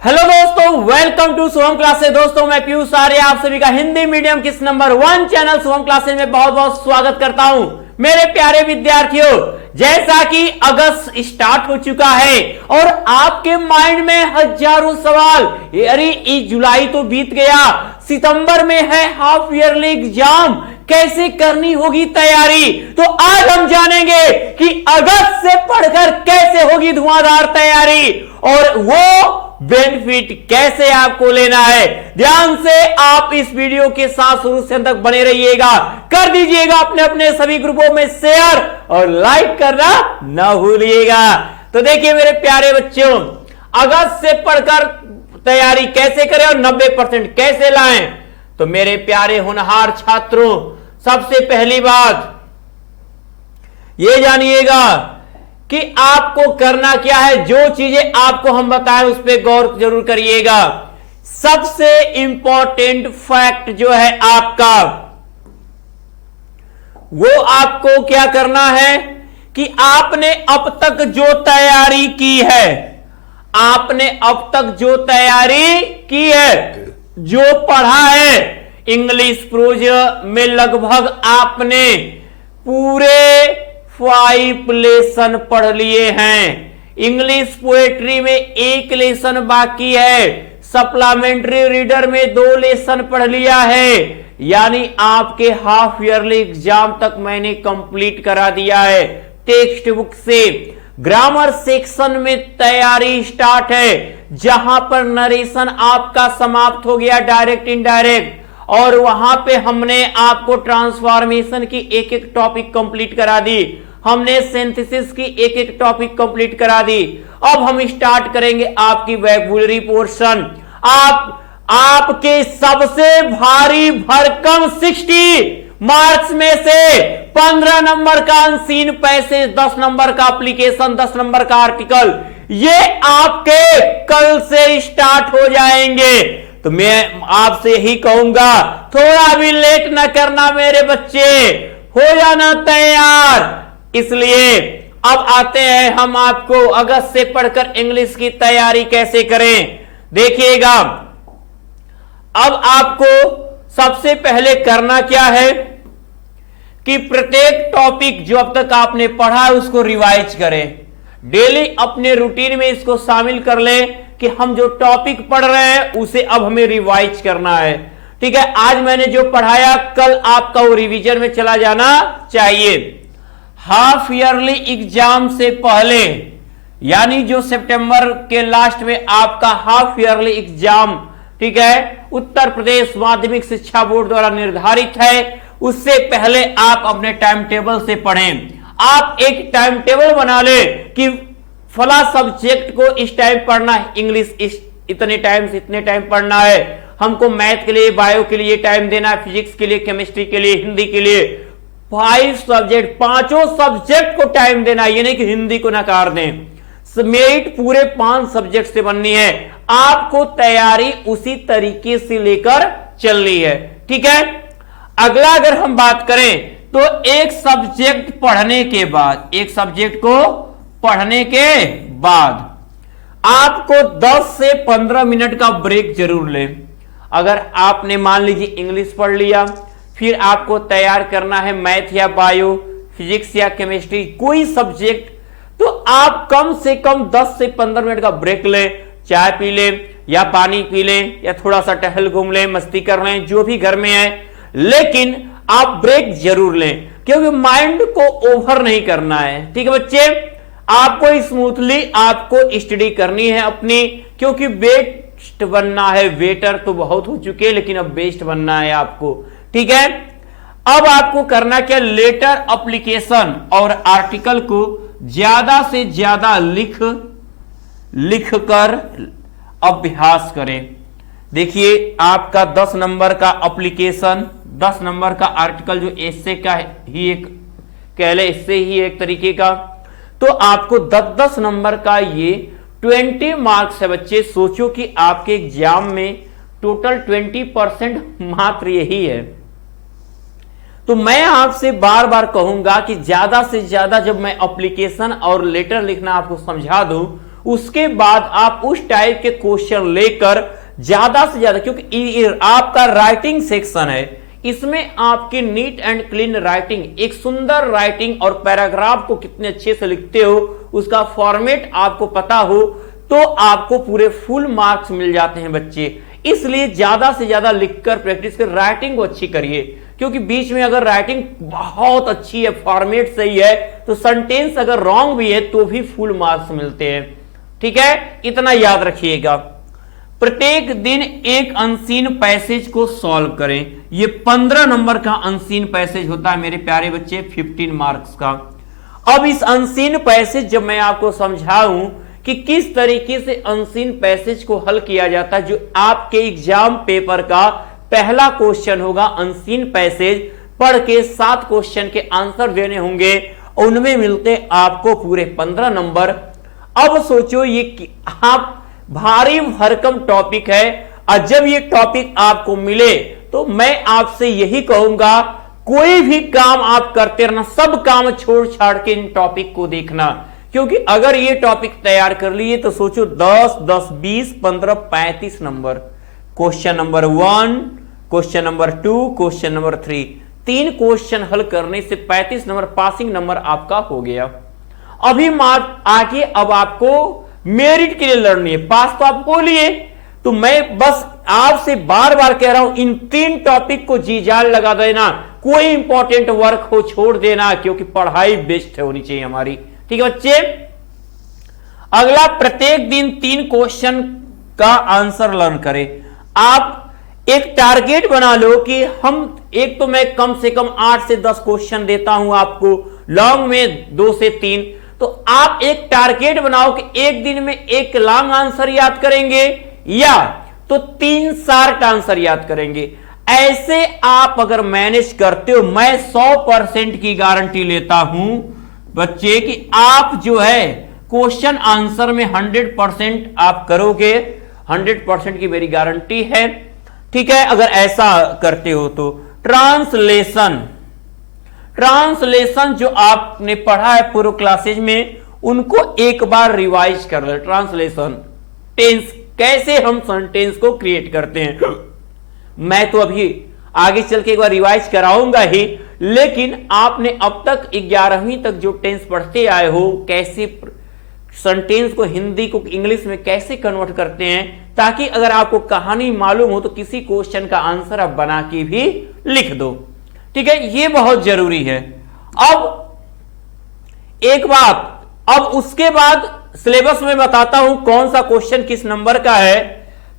Hello दोस्तों, welcome to Soham classes. दोस्तों मैं पीयूष आर्य आप सभी का हिंदी मीडियम किस नंबर 1 चैनल सोहम क्लासेस में बहुत बहुत स्वागत करता हूं। मेरे प्यारे विद्यार्थियों, जैसा कि अगस्त स्टार्ट हो चुका है और आपके माइंड में हजारों सवाल, अरे इस जुलाई तो बीत गया, सितंबर में है हाफ ईयरली एग्जाम, कैसे करनी होगी तैयारी। तो आज हम जानेंगे कि अगस्त से पढ़कर कैसे होगी धुआंधार तैयारी और वो बेनिफिट कैसे आपको लेना है। ध्यान से आप इस वीडियो के साथ शुरू से अंत तक बने रहिएगा। कर दीजिएगा अपने अपने सभी ग्रुपों में शेयर और लाइक करना ना भूलिएगा। तो देखिए मेरे प्यारे बच्चों, अगस्त से पढ़कर तैयारी कैसे करें और 90% कैसे लाएं। तो मेरे प्यारे होनहार छात्रों, सबसे पहली बात यह जानिएगा कि आपको करना क्या है। जो चीजें आपको हम बताएं उस पर गौर जरूर करिएगा। सबसे इंपॉर्टेंट फैक्ट जो है आपका, वो आपको क्या करना है कि आपने अब तक जो तैयारी की है, आपने अब तक जो तैयारी की है, जो पढ़ा है, इंग्लिश प्रोज में लगभग आपने पूरे 5 लेसन पढ़ लिए हैं। इंग्लिश पोएट्री में 1 लेसन बाकी है। सप्लीमेंट्री रीडर में 2 लेसन पढ़ लिया है। यानी आपके हाफ ईयरली एग्जाम तक मैंने कंप्लीट करा दिया है। टेक्स्ट बुक से ग्रामर सेक्शन में तैयारी स्टार्ट है, जहां पर नरेशन आपका समाप्त हो गया, डायरेक्ट इनडायरेक्ट, और वहां पे हमने आपको ट्रांसफॉर्मेशन की एक एक टॉपिक कंप्लीट करा दी, हमने सिंथेसिस की एक एक टॉपिक कंप्लीट करा दी। अब हम स्टार्ट करेंगे आपकी वोकैबुलरी पोर्शन। आपके सबसे भारी भरकम 60 मार्क्स में से 15 नंबर का अनसीन पैसेज, 10 नंबर का एप्लीकेशन, 10 नंबर का आर्टिकल, ये आपके कल से स्टार्ट हो जाएंगे। तो मैं आपसे यही कहूंगा, थोड़ा भी लेट ना करना मेरे बच्चे, हो जाना तैयार। इसलिए अब आते हैं हम आपको अगस्त से पढ़कर इंग्लिश की तैयारी कैसे करें। देखिएगा, अब आपको सबसे पहले करना क्या है कि प्रत्येक टॉपिक जो अब तक आपने पढ़ा है उसको रिवाइज करें। डेली अपने रूटीन में इसको शामिल कर लें कि हम जो टॉपिक पढ़ रहे हैं उसे अब हमें रिवाइज करना है। ठीक है, आज मैंने जो पढ़ाया कल आपका वो रिवीजन में चला जाना चाहिए। हाफ ईयरली एग्जाम से पहले, यानी जो सितंबर के लास्ट में आपका हाफ ईयरली एग्जाम, ठीक है, उत्तर प्रदेश माध्यमिक शिक्षा बोर्ड द्वारा निर्धारित है, उससे पहले आप अपने टाइम टेबल से पढ़ें। आप एक टाइम टेबल बना ले कि फला सब्जेक्ट को इस टाइम पढ़ना है, इंग्लिश इतने टाइम से इतने टाइम पढ़ना है, हमको मैथ के लिए, बायो के लिए टाइम देना है, फिजिक्स के लिए, केमिस्ट्री के लिए, हिंदी के लिए, 5 सब्जेक्ट, 5 सब्जेक्ट को टाइम देना। ये नहीं कि हिंदी को नकार दें। मेरिट पूरे 5 सब्जेक्ट से बननी है। आपको तैयारी उसी तरीके से लेकर चलनी है। ठीक है, अगला अगर हम बात करें तो एक सब्जेक्ट पढ़ने के बाद, एक सब्जेक्ट को पढ़ने के बाद आपको 10 से 15 मिनट का ब्रेक जरूर लें। अगर आपने मान लीजिए इंग्लिश पढ़ लिया, फिर आपको तैयार करना है मैथ या बायो, फिजिक्स या केमिस्ट्री, कोई सब्जेक्ट, तो आप कम से कम 10 से 15 मिनट का ब्रेक लें। चाय पी लें या पानी पी लें या थोड़ा सा टहल घूम लें, मस्ती कर लें, जो भी घर में है, लेकिन आप ब्रेक जरूर लें, क्योंकि माइंड को ओवर नहीं करना है। ठीक है बच्चे, आपको स्मूथली आपको स्टडी करनी है अपनी, क्योंकि बेस्ट बनना है। वेटर तो बहुत हो चुके हैं, लेकिन अब बेस्ट बनना है आपको। ठीक है, अब आपको करना क्या, लेटर, एप्लीकेशन और आर्टिकल को ज्यादा से ज्यादा लिख कर अभ्यास करें। देखिए, आपका 10 नंबर का एप्लीकेशन, 10 नंबर का आर्टिकल, जो एस्से का ही एक कह ले, इससे ही एक तरीके का, तो आपको 10-10 नंबर का ये 20 मार्क्स है बच्चे। सोचो कि आपके एग्जाम में टोटल 20% मात्र यही है। तो मैं आपसे बार बार कहूंगा कि ज्यादा से ज्यादा जब मैं एप्लीकेशन और लेटर लिखना आपको समझा दूं, उसके बाद आप उस टाइप के क्वेश्चन लेकर ज्यादा से ज्यादा, क्योंकि आपका राइटिंग सेक्शन है, इसमें आपकी नीट एंड क्लीन राइटिंग, एक सुंदर राइटिंग और पैराग्राफ को कितने अच्छे से लिखते हो, उसका फॉर्मेट आपको पता हो, तो आपको पूरे फुल मार्क्स मिल जाते हैं बच्चे। इसलिए ज्यादा से ज्यादा लिखकर प्रैक्टिस कर, राइटिंग को अच्छी करिए, क्योंकि बीच में अगर राइटिंग बहुत अच्छी है, फॉर्मेट सही है, तो सेंटेंस अगर रॉन्ग भी है तो भी फुल मार्क्स मिलते हैं। ठीक है, इतना याद रखिएगा। प्रत्येक दिन एक अनसीन पैसेज को सॉल्व करें। ये 15 नंबर का अनसीन पैसेज होता है मेरे प्यारे बच्चे, 15 मार्क्स का। अब इस अनसीन पैसेज जब मैं आपको समझाऊं कि किस तरीके से अनसीन पैसेज को हल किया जाता है, जो आपके एग्जाम पेपर का पहला क्वेश्चन होगा, अनसीन पैसेज पढ़ के 7 क्वेश्चन के आंसर देने होंगे, उनमें मिलते आपको पूरे 15 नंबर। अब सोचो ये आप भारी भरकम टॉपिक है, और जब ये टॉपिक आपको मिले तो मैं आपसे यही कहूंगा, कोई भी काम आप करते रहना, सब काम छोड़ छाड़ के इन टॉपिक को देखना, क्योंकि अगर ये टॉपिक तैयार कर लिए तो सोचो 10, 10, 20, 15, 35 number. Question number 1, question number 2, question number 3, 3 question हल करने से 35 नंबर पासिंग नंबर आपका हो गया। अभी आगे अब आपको मेरिट के लिए लड़नी है, पास तो आप हो लिए, तो मैं बस आपसे बार बार कह रहा हूं, इन 3 टॉपिक को जी जान लगा देना, कोई इंपॉर्टेंट वर्क हो छोड़ देना, क्योंकि पढ़ाई बेस्ट होनी चाहिए हमारी। ठीक है बच्चे, अगला, प्रत्येक दिन 3 क्वेश्चन का आंसर लर्न करें। आप एक टारगेट बना लो कि हम एक तो मैं कम से कम 8 से 10 क्वेश्चन देता हूं आपको, लॉन्ग में 2 से 3, तो आप एक टारगेट बनाओ कि एक दिन में एक लॉन्ग आंसर याद करेंगे या तो 3 शॉर्ट आंसर याद करेंगे। ऐसे आप अगर मैनेज करते हो, मैं 100% की गारंटी लेता हूं बच्चे कि आप जो है क्वेश्चन आंसर में 100% आप करोगे, 100% की मेरी गारंटी है। ठीक है, अगर ऐसा करते हो तो ट्रांसलेशन जो आपने पढ़ा है पूर्व क्लासेज में, उनको एक बार रिवाइज कर ले। ट्रांसलेशन, टेंस, कैसे हम सेंटेंस को क्रिएट करते हैं, मैं तो अभी आगे चल के एक बार रिवाइज कराऊंगा ही, लेकिन आपने अब तक 11वीं तक जो टेंस पढ़ते आए हो, कैसे सेंटेंस को हिंदी को इंग्लिश में कैसे कन्वर्ट करते हैं, ताकि अगर आपको कहानी मालूम हो तो किसी क्वेश्चन का आंसर आप बना के भी लिख दो। ठीक है, ये बहुत जरूरी है। अब एक बात, अब उसके बाद सिलेबस में बताता हूं कौन सा क्वेश्चन किस नंबर का है।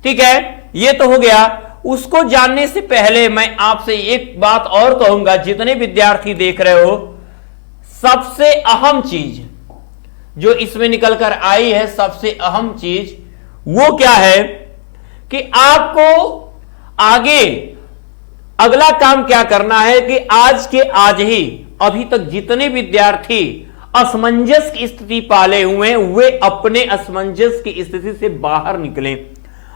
ठीक है, ये तो हो गया। उसको जानने से पहले मैं आपसे एक बात और कहूंगा, जितने विद्यार्थी देख रहे हो, सबसे अहम चीज जो इसमें निकलकर आई है, सबसे अहम चीज वो क्या है कि आपको आगे अगला काम क्या करना है कि आज के आज ही अभी तक जितने विद्यार्थी असमंजस की स्थिति पाले हुए हैं, वे अपने असमंजस की स्थिति से बाहर निकलें।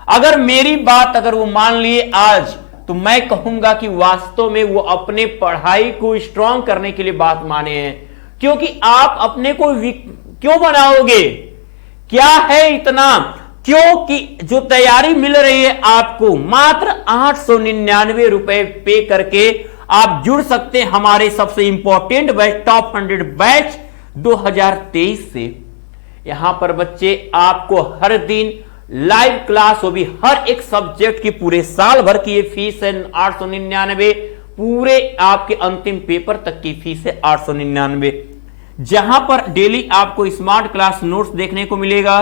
अगर मेरी बात अगर वो मान लिए आज, तो मैं कहूंगा कि वास्तव में वो अपने पढ़ाई को स्ट्रांग करने के लिए बात माने हैं, क्योंकि आप अपने को क्यों बनाओगे, क्या है इतना, क्योंकि जो तैयारी मिल रही है आपको, मात्र 899 रुपए पे करके आप जुड़ सकते हैं हमारे सबसे इंपॉर्टेंट बैच, टॉप 100 बैच 2023 से। यहां पर बच्चे आपको हर दिन लाइव क्लास हो भी, हर एक सब्जेक्ट की पूरे साल भर की ये फीस है 899, पूरे आपके अंतिम पेपर तक की फीस है 899, जहां पर डेली आपको स्मार्ट क्लास नोट्स देखने को मिलेगा,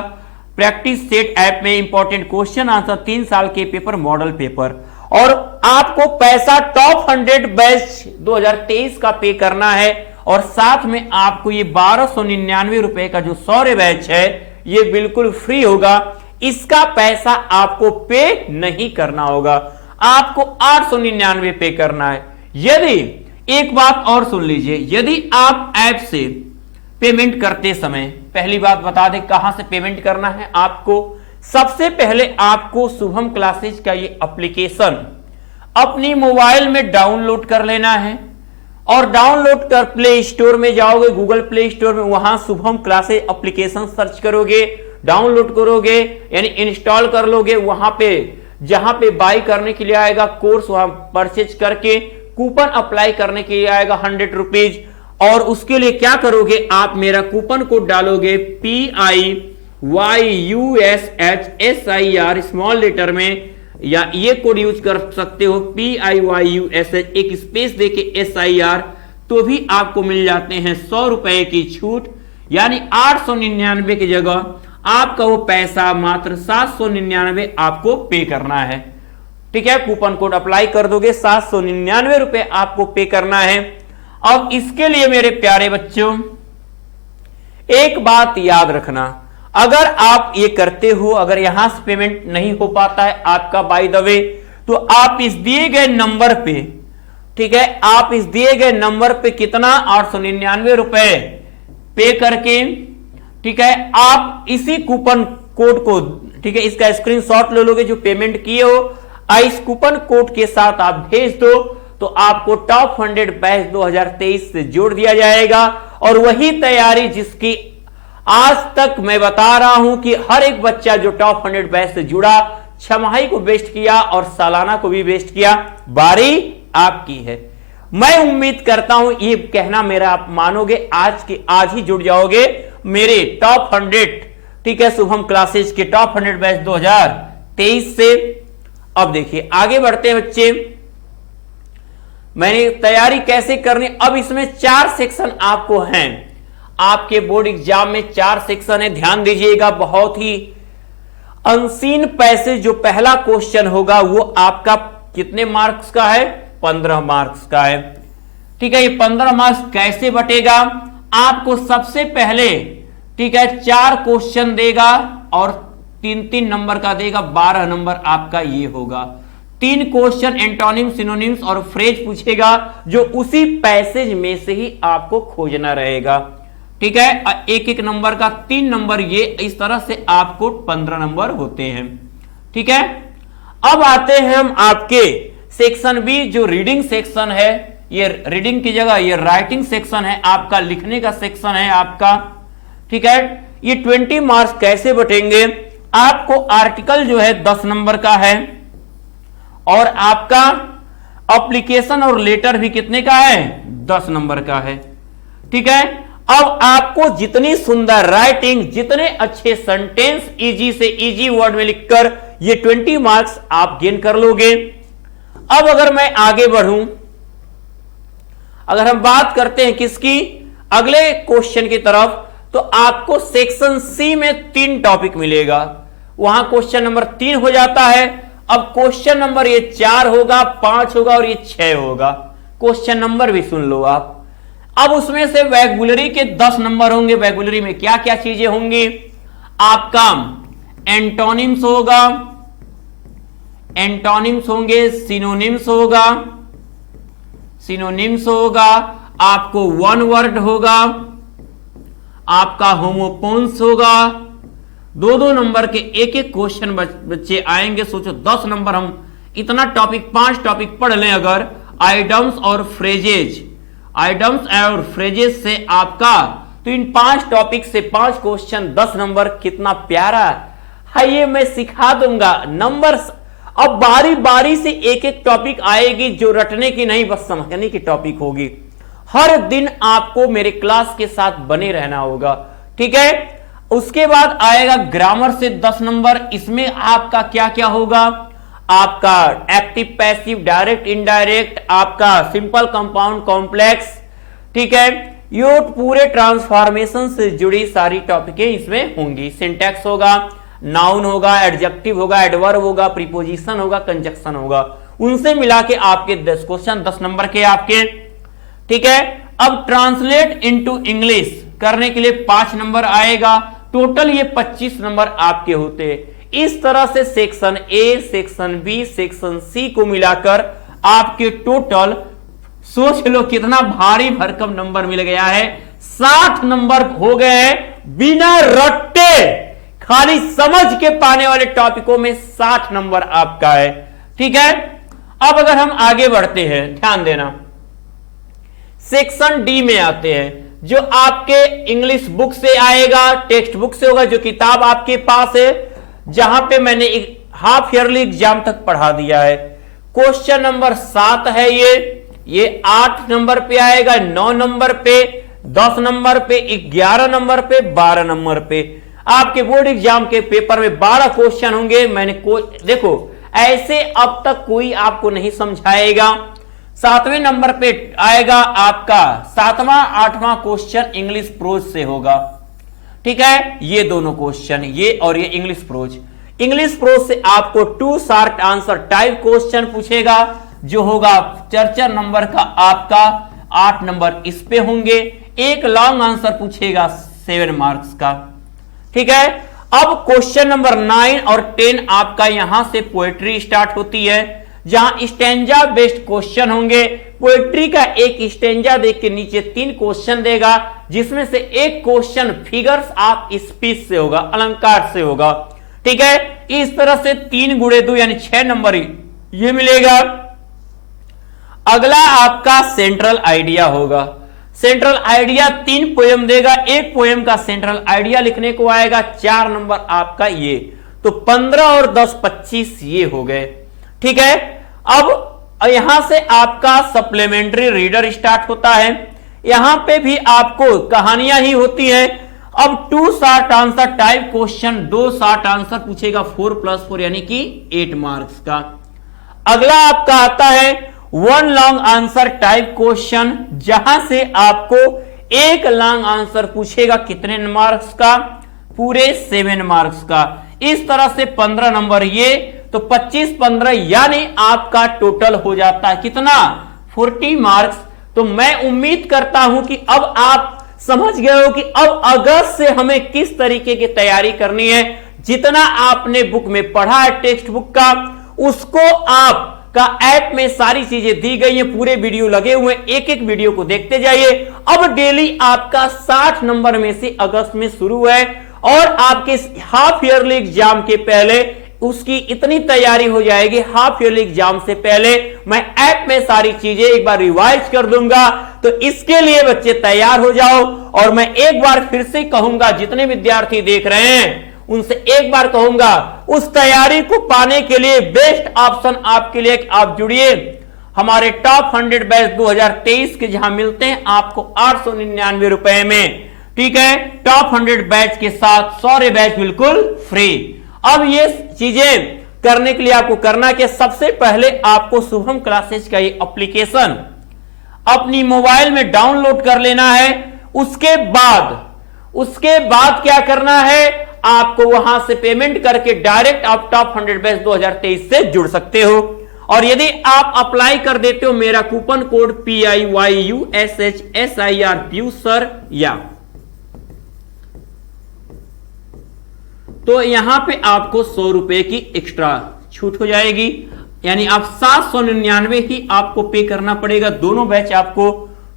प्रैक्टिस सेट ऐप में इंपॉर्टेंट क्वेश्चन आंसर, 3 साल के पेपर, मॉडल पेपर, और आपको पैसा टॉप 100 बैच 2023 का पे करना है, और साथ में आपको ये 1299 रुपए का जो सौर्य बैच है ये बिल्कुल फ्री होगा। इसका पैसा आपको पे नहीं करना होगा, आपको 899 पे करना है। यदि, एक बात और सुन लीजिए, यदि आप ऐप से पेमेंट करते समय, पहली बात बता दें कहां से पेमेंट करना है आपको। सबसे पहले आपको शुभम क्लासेज का ये एप्लीकेशन अपनी मोबाइल में डाउनलोड कर लेना है, और डाउनलोड कर प्ले स्टोर में जाओगे, गूगल प्ले स्टोर में, वहां शुभम क्लासेज एप्लीकेशन सर्च करोगे, डाउनलोड करोगे यानी इंस्टॉल कर लोगे, वहां पे जहां पे बाई करने के लिए आएगा कोर्स, वहां परचेज करके कूपन अप्लाई करने के लिए आएगा 100 रुपीज। और उसके लिए क्या करोगे, आप मेरा कूपन कोड डालोगे PIYUSHSIR स्मॉल लेटर में, या ये कोड यूज कर सकते हो PIYUSH एक स्पेस देके SIR, तो भी आपको मिल जाते हैं 100 रुपए की छूट। यानी 899 की जगह आपका वो पैसा मात्र 799 आपको पे करना है। ठीक है, कूपन कोड अप्लाई कर दोगे, 799 रुपए आपको पे करना है। अब इसके लिए मेरे प्यारे बच्चों एक बात याद रखना, अगर आप ये करते हो, अगर यहां से पेमेंट नहीं हो पाता है आपका बाय द वे, तो आप इस दिए गए नंबर पे, ठीक है, आप इस दिए गए नंबर पे कितना 899 रुपए पे करके, ठीक है, आप इसी कूपन कोड को, ठीक है, इसका स्क्रीनशॉट ले लोगे जो पेमेंट किए हो, इस कूपन कोड के साथ आप भेज दो, तो आपको टॉप 100 बैच 2023 से जोड़ दिया जाएगा। और वही तैयारी जिसकी आज तक मैं बता रहा हूं कि हर एक बच्चा जो टॉप 100 बैच से जुड़ा, छमाही को बेस्ट किया और सालाना को भी बेस्ट किया, बारी आपकी है। मैं उम्मीद करता हूं ये कहना मेरा आप मानोगे, आज ही जुड़ जाओगे मेरे टॉप 100, ठीक है, शुभम क्लासेस के टॉप 100 बैच 2023 से। अब देखिए आगे बढ़ते हैं बच्चे, मैंने तैयारी कैसे करनी। अब इसमें 4 सेक्शन आपको हैं, आपके बोर्ड एग्जाम में 4 सेक्शन है, ध्यान दीजिएगा, बहुत ही अनसीन पैसे। जो पहला क्वेश्चन होगा वो आपका कितने मार्क्स का है, 15 मार्क्स का है। ठीक है, ये 15 मार्क्स कैसे बटेगा, आपको सबसे पहले, ठीक है, 4 क्वेश्चन देगा और 3-3 नंबर का देगा, 12 नंबर आपका ये होगा। 3 क्वेश्चन एंटोनिम, सिनोनिम्स और फ्रेज पूछेगा, जो उसी पैसेज में से ही आपको खोजना रहेगा। ठीक है, एक नंबर का 3 नंबर, ये इस तरह से आपको 15 नंबर होते हैं। ठीक है, अब आते हैं हम आपके सेक्शन बी, जो रीडिंग सेक्शन है। ये रीडिंग की जगह ये राइटिंग सेक्शन है, आपका लिखने का सेक्शन है आपका। ठीक है, ये 20 मार्क्स कैसे बटेंगे, आपको आर्टिकल जो है 10 नंबर का है, और आपका एप्लीकेशन और लेटर भी कितने का है, 10 नंबर का है। ठीक है, अब आपको जितनी सुंदर राइटिंग, जितने अच्छे सेंटेंस इजी से इजी वर्ड में लिखकर ये 20 मार्क्स आप गेन कर लोगे। अब अगर मैं आगे बढ़ूं, अगर हम बात करते हैं किसकी, अगले क्वेश्चन की तरफ, तो आपको सेक्शन सी में 3 टॉपिक मिलेगा, वहां क्वेश्चन नंबर 3 हो जाता है। अब क्वेश्चन नंबर ये 4 होगा, 5 होगा और ये 6 होगा। क्वेश्चन नंबर भी सुन लो आप। अब उसमें से वैगुलरी के 10 नंबर होंगे। वैगुलरी में क्या क्या चीजें होंगी, आपका एंटोनिम्स होगा, एंटोनिम्स होंगे, सिनोनिम्स होगा, सिनोनिम्स होगा, आपको वन वर्ड होगा, आपका होमोपोन्स होगा। 2-2 नंबर के एक क्वेश्चन बच्चे आएंगे। सोचो 10 नंबर, हम इतना टॉपिक 5 टॉपिक पढ़ लें अगर, आइडम्स और फ्रेजेज, आइडम्स और फ्रेजेस से आपका, तो इन 5 टॉपिक से 5 क्वेश्चन 10 नंबर, कितना प्यारा है। ये मैं सिखा दूंगा नंबर्स। अब बारी बारी से एक एक टॉपिक आएगी, जो रटने की नहीं बस समझने की टॉपिक होगी। हर दिन आपको मेरे क्लास के साथ बने रहना होगा। ठीक है, उसके बाद आएगा ग्रामर से 10 नंबर। इसमें आपका क्या क्या होगा, आपका एक्टिव पैसिव, डायरेक्ट इनडायरेक्ट, आपका सिंपल कंपाउंड कॉम्प्लेक्स। ठीक है, ये पूरे ट्रांसफॉर्मेशन से जुड़ी सारी टॉपिकें इसमें होंगी। सिंटैक्स होगा, नाउन होगा, एडजेक्टिव होगा, एडवर्ब होगा, प्रीपोजिशन होगा, कंजक्शन होगा। उनसे मिला के आपके 10 क्वेश्चन 10 नंबर के आपके। ठीक है, अब ट्रांसलेट इनटू इंग्लिश करने के लिए 5 नंबर आएगा। टोटल ये 25 नंबर आपके होते हैं। इस तरह से section A, section B, section C को मिलाकर आपके टोटल, सोच लो कितना भारी भरकम नंबर मिल गया है, 60 नंबर हो गए हैं बिना रट्टे, खाली समझ के पाने वाले टॉपिकों में 60 नंबर आपका है। ठीक है, अब अगर हम आगे बढ़ते हैं, ध्यान देना, सेक्शन डी में आते हैं। जो आपके इंग्लिश बुक से आएगा, टेक्स्ट बुक से होगा, जो किताब आपके पास है, जहां पे मैंने एक हाफ ईयरली एग्जाम तक पढ़ा दिया है। क्वेश्चन नंबर 7 है ये 8 नंबर पे आएगा, 9 नंबर पे, 10 नंबर पे, 11 नंबर पे, 12 नंबर पे। आपके बोर्ड एग्जाम के पेपर में 12 क्वेश्चन होंगे। देखो ऐसे अब तक कोई आपको नहीं समझाएगा। 7वें नंबर पे आएगा आपका 7वां 8वां क्वेश्चन इंग्लिश प्रोज से होगा। ठीक है, ये दोनों क्वेश्चन, ये और ये इंग्लिश प्रोज। इंग्लिश प्रोज से आपको 2 शॉर्ट आंसर टाइप क्वेश्चन पूछेगा, जो होगा 4 नंबर का आपका, 8 नंबर इस पे होंगे। एक लॉन्ग आंसर पूछेगा 7 मार्क्स का। ठीक है, अब क्वेश्चन नंबर 9 और 10 आपका यहां से पोएट्री स्टार्ट होती है, जहां स्टेंजा बेस्ड क्वेश्चन होंगे। पोएट्री का एक स्टेंजा देख के नीचे 3 क्वेश्चन देगा, जिसमें से एक क्वेश्चन फिगर्स ऑफ स्पीच से होगा, अलंकार से होगा। ठीक है, इस तरह से 3 गुणे 2 यानी 6 नंबर ये मिलेगा। अगला आपका सेंट्रल आइडिया होगा। सेंट्रल आइडिया 3 पोएम देगा, एक पोएम का सेंट्रल आइडिया लिखने को आएगा, 4 नंबर आपका ये। तो 15 और 10 25 ये हो गए। ठीक है, अब यहां से आपका सप्लीमेंट्री रीडर स्टार्ट होता है। यहां पे भी आपको कहानियां ही होती हैं। अब 2 short answer type question, 2 short answer पूछेगा, 4 + 4 यानी कि 8 मार्क्स का। अगला आपका आता है 1 लॉन्ग आंसर टाइप क्वेश्चन, जहां से आपको एक लॉन्ग आंसर पूछेगा, कितने मार्क्स का? पूरे 7 मार्क्स का। इस तरह से 15 नंबर ये, तो 25 15 यानी आपका टोटल हो जाता है कितना? 40 मार्क्स। तो मैं उम्मीद करता हूं कि अब आप समझ गए हो कि अब अगस्त से हमें किस तरीके की तैयारी करनी है। जितना आपने बुक में पढ़ा है टेक्स्ट बुक का, उसको आप का ऐप में सारी चीजें दी गई हैं, पूरे वीडियो लगे हुए, एक एक वीडियो को देखते जाइए। अब डेली आपका 60 नंबर में से अगस्त में शुरू है, और आपके हाफ ईयरली एग्जाम के पहले उसकी इतनी तैयारी हो जाएगी। हाफ ईयरली एग्जाम से पहले मैं ऐप में सारी चीजें एक बार रिवाइज कर दूंगा। तो इसके लिए बच्चे तैयार हो जाओ। और मैं एक बार फिर से कहूंगा, जितने विद्यार्थी देख रहे हैं उनसे एक बार कहूंगा, उस तैयारी को पाने के लिए बेस्ट ऑप्शन आपके लिए, आप जुड़िए हमारे टॉप 100 बैच 2023 के, जहां मिलते हैं आपको 899 रुपए में। ठीक है, टॉप 100 बैच के साथ 100 बैच बिल्कुल फ्री। अब ये चीजें करने के लिए आपको करना क्या? सबसे पहले आपको शुभम क्लासेज का ये एप्लीकेशन अपनी मोबाइल में डाउनलोड कर लेना है। उसके बाद क्या करना है? आपको वहां से पेमेंट करके डायरेक्ट आप टॉप 100 बैच 2023 से जुड़ सकते हो। और यदि आप अप्लाई कर देते हो मेरा कूपन कोड PIYUSHSIR PIUSSIR या, तो यहां पे आपको 100 रुपए की एक्स्ट्रा छूट हो जाएगी। यानी आप 799 ही आपको पे करना पड़ेगा। दोनों बैच आपको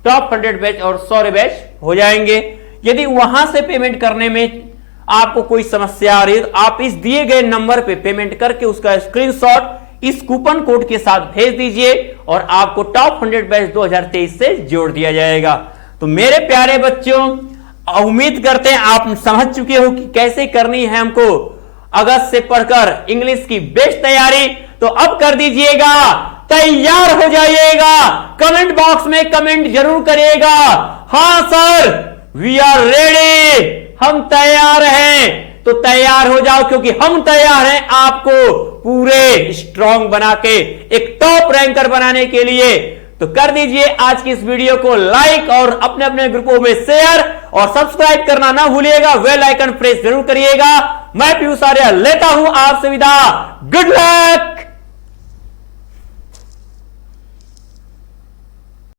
टॉप 100 बैच और 100 बैच हो जाएंगे। यदि वहां से पेमेंट करने में आपको कोई समस्या आ रही है, तो आप इस दिए गए नंबर पे पेमेंट करके उसका स्क्रीनशॉट इस कूपन कोड के साथ भेज दीजिए, और आपको टॉप 100 बैच 2023 से जोड़ दिया जाएगा। तो मेरे प्यारे बच्चों, उम्मीद करते हैं आप समझ चुके हो कि कैसे करनी है हमको अगस्त से पढ़कर इंग्लिश की बेस्ट तैयारी। तो अब कर दीजिएगा, तैयार हो जाइएगा। कमेंट बॉक्स में कमेंट जरूर करिएगा, हाँ सर वी आर रेडी, हम तैयार हैं। तो तैयार हो जाओ, क्योंकि हम तैयार हैं आपको पूरे स्ट्रांग बना के एक टॉप रैंकर बनाने के लिए। तो कर दीजिए आज की इस वीडियो को लाइक, और अपने अपने ग्रुपों में शेयर, और सब्सक्राइब करना ना भूलिएगा, बेल आइकन प्रेस जरूर करिएगा। मैं पीयूष आर्य लेता हूं आपसे विदा। Good luck.